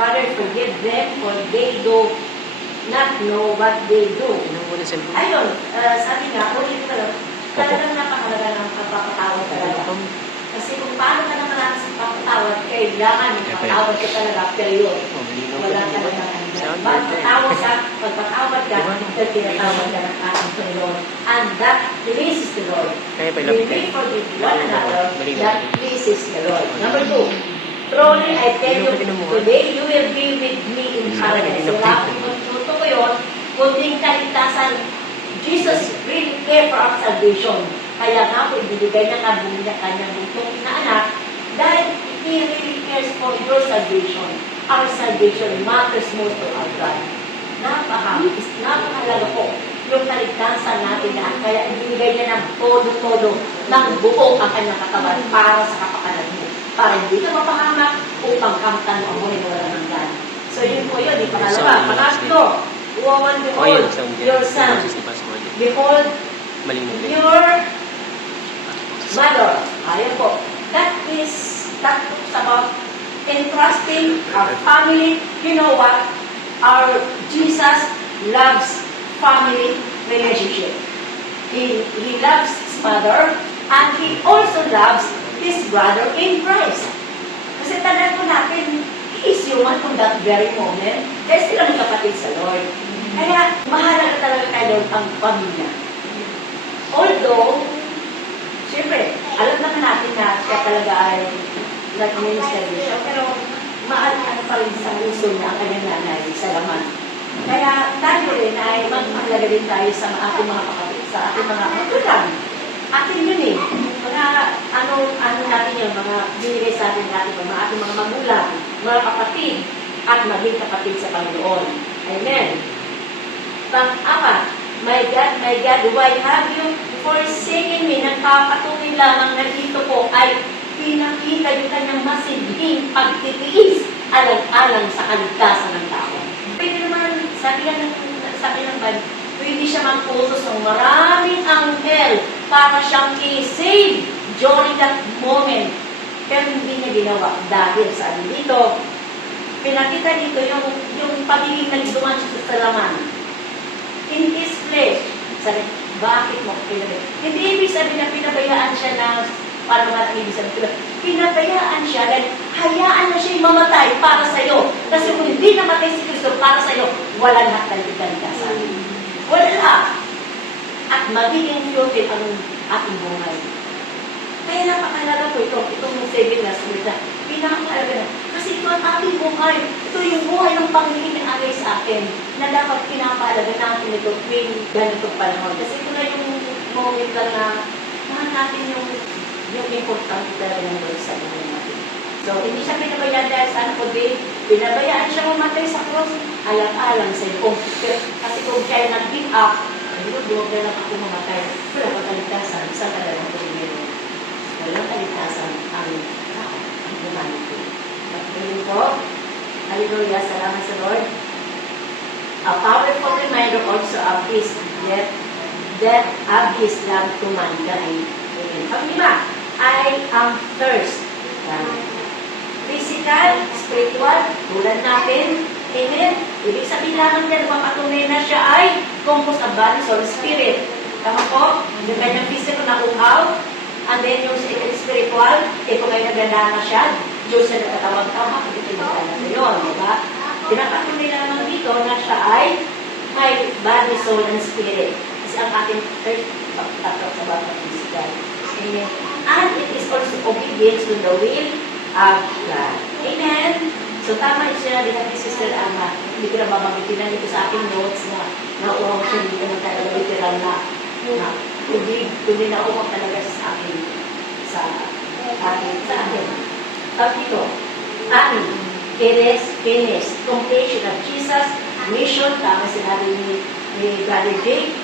Father, forgive them for they do not know what they do. Ayun, sabi nga, ulit ko lang, talagang napakalaga ng pagpapatawad talaga. Kasi kung paano ka naman natin sa pagpapatawad, kailangan magpapatawad ka talaga, period. Wala talaga pagpatawad ka, dahil tinatawad ka ng ating Panginoon. And that pleases the Lord. We may forgive one another, that pleases the Lord. Number 2, truly, I tell you, today you will be with me in paradise. Wala akong magtuto ko yun, kunding kaligtasan. Jesus really care for our salvation. Kaya nga po, ibibigay niya na buhay na kanyang butong na anak dahil He really cares for your salvation. Our salvation matters most to our God. Napakahalaga po yung kaligtasan natin na kaya ibibigay niya ng todo-todo ng buong ang kanyang katawan para sa kapakanan mo. Para hindi ka mapahamak upang kamtan mo ang wala ng God. So yun po yun, yung pangalawa. Pangatlo, woman, behold your son. Behold your mother. Ayun po. That talks about entrusting our family. You know what? Our Jesus loves family relationship. He loves his mother and he also loves his brother in Christ. Kasi tandaan po natin, he is human from that very moment. Kaya sila ng kapatid sa Lord. Kaya mahalaga talaga kay Lord ang pamilya. Although, siyempre, alam naman natin na siya talaga ay nag-minister siya, pero maalaan pa rin sa puso niya ang kanyang nanay sa laman. Kaya tayo rin ay magpahalaga din tayo sa ating mga kapatid, sa ating mga magulang. Atin yun eh. Mga ano natin yun, mga binigay sa atin natin, mga ating mga magulang, mga kapatid, at maging kapatid sa Panginoon. Amen. Pang-apat, my God, why have you forsaken me? Nagpapatunay lamang na dito po ay pinakita yung kanyang masidhing pagtitiis alang-alang sa kaligtasan ng tao. Pwede naman, sabi ng Bible, pwede siya magpusos ng maraming anghel para siyang i-save during that moment. Pero hindi niya ginawa dahil sa dito, pinakita dito yung pagiging nagduman siya sa laman. In his flesh, sabi, bakit mo pinabaya? Hindi ibig sabihin na pinabayaan siya na para naman ang ibig sabihin. Pinabayaan siya dahil hayaan na siya'y mamatay para sa iyo. Kasi kung hindi namatay si Kristo para sa iyo, wala lahat ng ligtasan. Wala. At magiging futile ang ating buhay. Kaya napakahalaga po itong 7 last week na pinakahalaga na. Kasi ito ang ating buhay. Ito yung buhay ng Panginoon na alay sa akin na dapat pinapahalaga natin ito tuwing ganitong panahon. Kasi ito na yung moment lang na mahal natin yung importante talaga ng Lord sa buhay natin. So, hindi siya pinabayaan dahil saan po din. Pinabayaan siya mamatay sa cross. Alang-alang sa iyo. Kasi kung siya ay nag-give up, huwag na lang ako mamatay. Wala pa kaligtasan. Saan talaga ang pagiging? Walang kaligtasan ang tao, ang humanity. At ngayon po, hallelujah, salamat sa Lord. A powerful reminder also of His death of His love to mankind. Amen. Pag-lima, I am thirst. Physical, spiritual, tulad natin. Amen. Ibig sabihin naman yan, mapatunay na siya ay composed of body, soul, spirit. Tama po? Yung kanyang physical na uhaw, and then yung spiritual, kung may naganda na siya, Diyos na nagkatawag tama, hindi tinaganda na yun, diba? Pinapatunay naman dito na siya ay may body, soul, and spirit. Kasi ang ating third tatak sa bata physical. Amen. And it is also obedience to the will of God. Amen. So tama yung sinabi natin, Sister Ama, hindi ko na mabagitin na dito sa aking notes na nauwang siya dito na talaga literal na kundi nauwang talaga sa akin. Sa akin. Tapito, amin, it is finished. Completion of Jesus' mission, tama sinabi ni Brother Jake,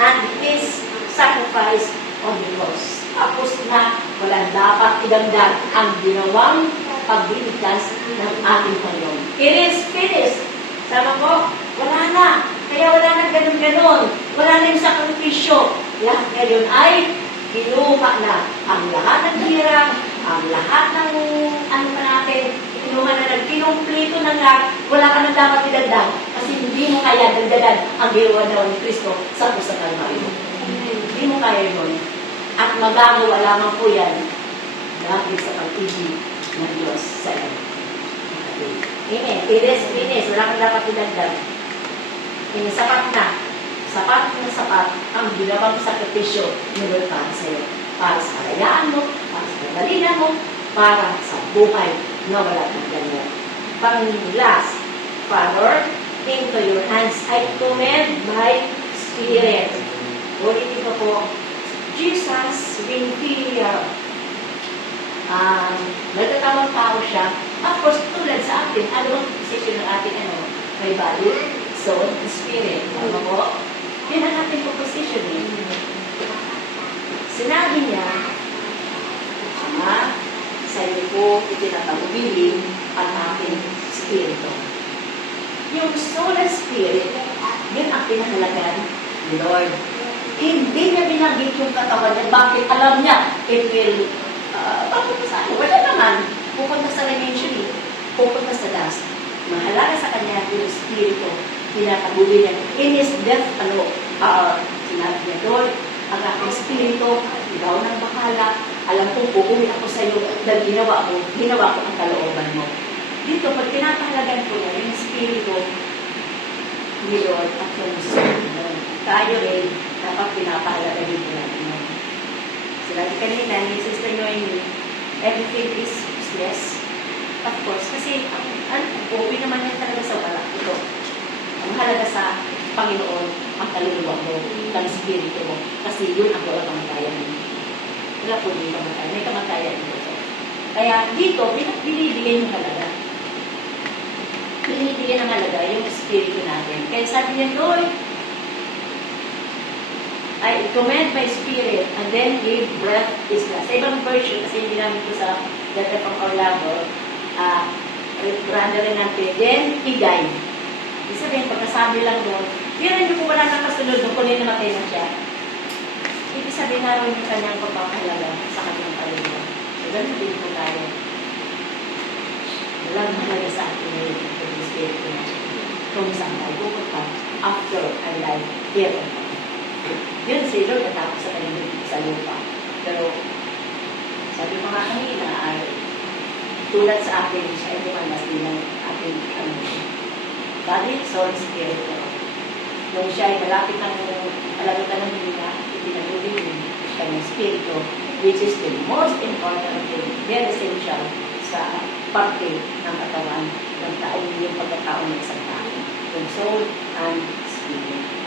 and his sacrifice on the cross. Tapos na, walang dapat idagdag ang ginawang pagbibigkas ng ating Panginoon. It is finished. Sama po, wala na. Kaya wala na ganun-ganun. Wala na yung sakripisyo. Lahat ngayon ay kinuha na ang lahat ng hirap, ang lahat ng ano pa natin, kinuha na lang, kinumpleto na lahat, wala ka na dapat idagdag kasi hindi mo kaya dagdagan ang ginawa daw ni Kristo sa krus sa Kalbaryo. Hindi mo kaya yun. At magagawa lamang po yan dahil sa pag-ibig ng Diyos sa iyo. Amen. It is finished. Wala kang dapat idagdag. Sapat na. Sapat na sapat ang ginawang sakripisyo ni Lord para sa iyo. Para sa kalayaan mo, para sa kagalingan mo, para sa buhay na wala kang ganyan. Pang last, Father, into your hands I commend my spirit. Ulitin ko po, Jesus, when he nagtatawang tao siya, of course, tulad sa atin, ano ang position ng ating may body, soul, spirit. Ano po? Yun ang ating positioning. Sinabi niya, sa iyo po itinatagubilin ang aking spirito. Yung soul and spirit, yun ang pinahalagan ni Lord. Hindi niya binanggit yung katawan niya. Bakit? Alam niya, it will, bakit sa ano? Wala naman. Pupunta sa dimension, pupunta sa dust. Mahalaga sa kanya yung spirito, pinataguli niya. In his death, sinabi niya, Lord, ang aking spirito, ikaw nang bahala. Alam ko, uuwi ako sa iyo dahil ginawa ko ang kalooban mo. Dito, pag pinapahalagan ko niya, yung spirito ni Lord at yung soul. Tayo rin, dapat pinapahalagan din natin. Sinabi kanina ni Sister Noemi, everything is useless. Of course, kasi uuwi naman yan talaga sa wala. Ito, ang mahalaga sa Panginoon, ang kaluluwa mo, ang spirito mo. Kasi yun ang wala kamatayan mo. Wala po din kamatayan. May kamatayan dito. Kaya dito, binibigyan yung halaga. Binibigyan ng halaga yung spirito natin. Kaya sabi niya, Lord, I commend my spirit and then give breath is last. Sa ibang version, kasi hindi namin ko sa letter from our labor, rin natin, then he died. Ibig sabihin, pagkasabi lang doon, pero hindi ko wala nang kasunod doon, kunin namatay na siya. Ibig sabihin na rin yung kanyang pagpapahalaga sa kanyang kaluluwa. So, ganun din po tayo. Walang mahalaga sa atin ngayon yung spirito na siya. Kung saan tayo pupunta after our life here on earth. Yun si Lord natapos sa kanyang dito sa lupa. Pero, sabi ko nga kanina ay tulad sa atin, siya ay lumanas din ng ating body, soul, spirit. Nung siya ay malapit ng alagutan ng Bina, itinagulin yung kanyang spirito, which is the most important thing, very essential sa parte ng katawan ng tao, yung pagkatao ng isang tao, yung soul and spirit.